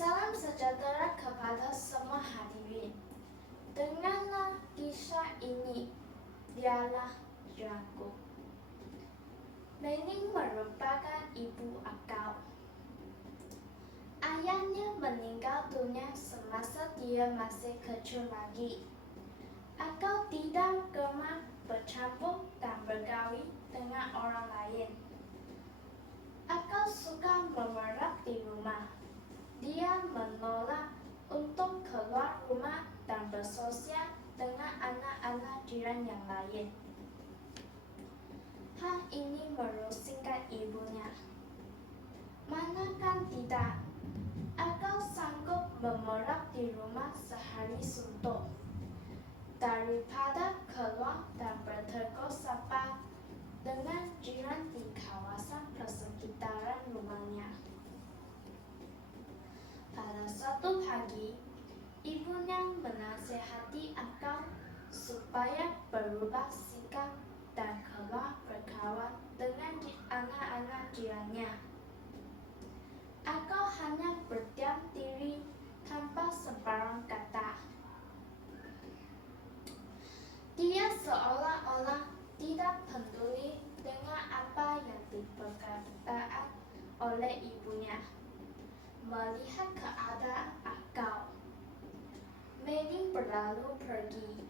Salam sejahtera kepada semua hadirin. Dengarlah kisah ini, dialah jiranku. Meling merupakan ibu akal. Ayahnya meninggal dunia semasa dia masih kecil lagi. Akal tidak gemar bercampur dan bergaul dengan orang lain. Akal suka memerap di rumah. Dia menolak untuk keluar rumah dan bersosial dengan anak-anak jiran yang lain. Hal ini merusingkan ibunya. Manakan tidak, Akal sanggup memerap di rumah sehari suntuk daripada keluar dan bertegur sapa dengan jiran di kawasan persekitaran rumahnya. Pada suatu pagi, ibunya menasihati Akal supaya berubah sikap dan keluar berkawan dengan anak-anak jirannya. Akal hanya berdiam diri tanpa sebarang kata. Dia seolah-olah tidak peduli dengan apa yang diperkataan oleh ibunya. Melihat keadaan Akal, Meling berlalu pergi.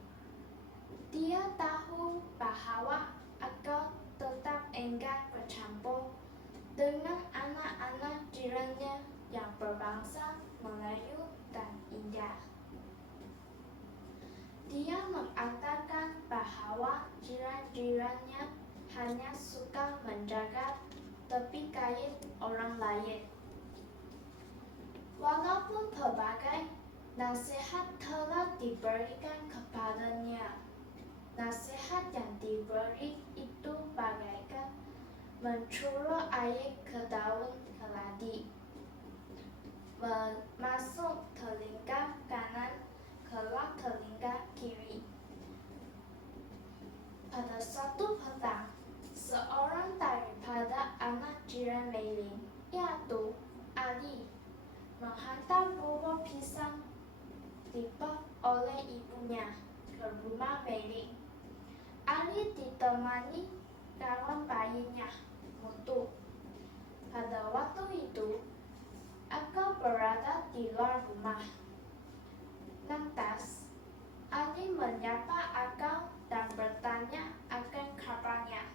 Dia tahu bahwa Akal tetap enggan bercampur dengan anak-anak jirannya yang berbangsa Melayu dan India. Dia mengatakan bahwa jiran-jirannya hanya suka menjaga tepi kain orang lain. Walaupun pelbagai nasihat telah diberikan kepadanya, nasihat yang diberi itu bagaikan mencurah air ke daun keladi, masuk telinga kanan, keluar telinga kiri. Pada suatu petang, seorang daripada anak jiran Meling, yaitu Ali, menghantar buah pisang dibawa oleh ibunya ke rumah Meling. Ali ditemani kawan bayinya, Mutu. Pada waktu itu, Akal berada di luar rumah. Lantas, Ali menyapa Akal dan bertanya akan kabarnya.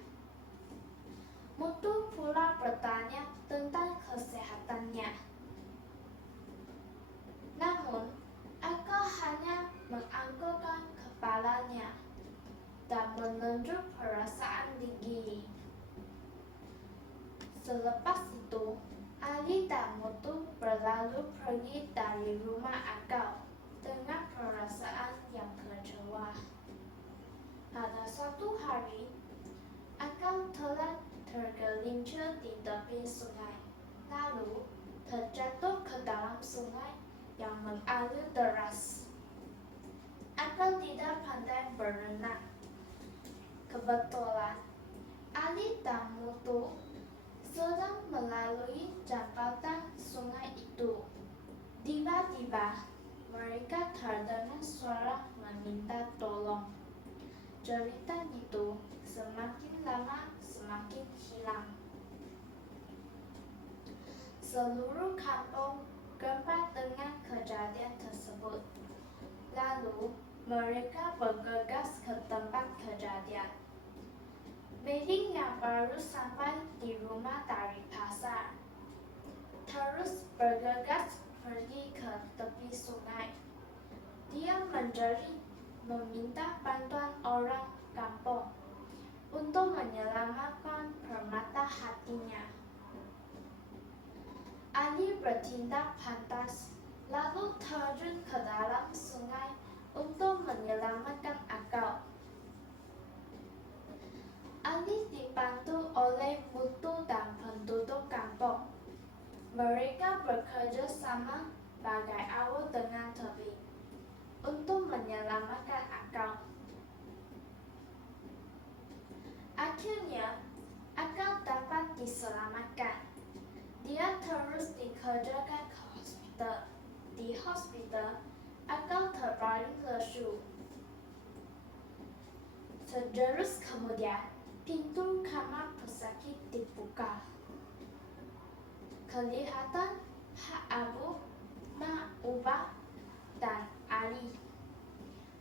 Mutu pula bertanya tentang kesehatannya. Namun, Akal hanya menganggukkan kepalanya dan menunjuk perasaan tinggi. Selepas itu, Ali dan Mutu berlalu pergi dari rumah Akal dengan perasaan yang kecewa. Pada suatu hari, Akal telah tergelincir di tepi sungai, lalu terjatuh ke dalam sungai yang mengalir deras. Akal tidak pandai berenang. Kebetulan, Ali dan Mutu sedang melalui jembatan sungai itu. Tiba-tiba, mereka terdengar suara meminta tolong. Jeritan itu semakin lama semakin hilang. Seluruh kampung gemar dengan kejadian tersebut. Lalu, mereka bergegas ke tempat kejadian. Meling yang baru sampai di rumah dari pasar terus bergegas pergi ke tepi sungai. Dia menjerit meminta bantuan orang kampung untuk menyelamatkan permata hatinya. Ali bertindak pantas, lalu terjun ke dalam sungai untuk menyelamatkan Akal. Ali dibantu oleh Mutu dan penduduk kampung. Mereka bekerja sama bagai awal dengan tepi untuk menyelamatkan Akal. Akhirnya, Akal dapat diselamatkan. Dia terus dikerjakan ke hospital. kita. Di hospital, akal terbaring lesu. Sejurus kemudian, pintu kamar pesakit dibuka. Kelihatan Pak Abu, Mak Ubah, dan Ali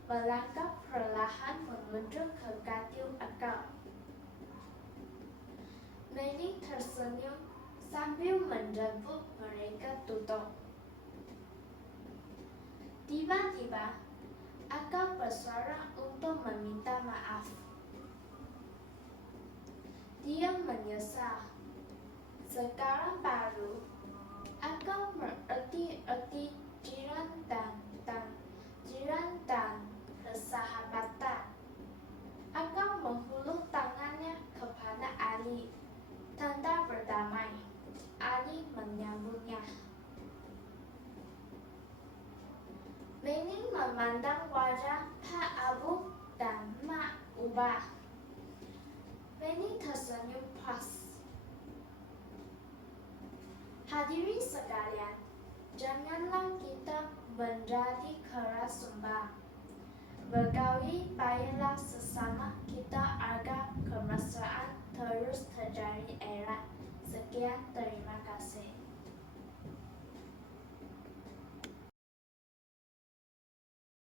melangkah perlahan menuju ke katil akal. Mening tersenyum sambil menjemput mereka duduk. Tiba-tiba, akal bersuara untuk meminta maaf. Dia menyesal. Sekarang baru, akal mengerti jiran dan persahabatan. Akal menghulur tangannya kepada Ali, tanda berdamai. Ali menyambutnya. Mening memandang wajah Pak Abu dan Mak Ubah. Mening tersenyum puas. Hadirin sekalian, janganlah kita menjadi keras sumbang. Bergaul baiklah sesama kita agar kemesraan terus terjadi erat. Sekian, terima kasih.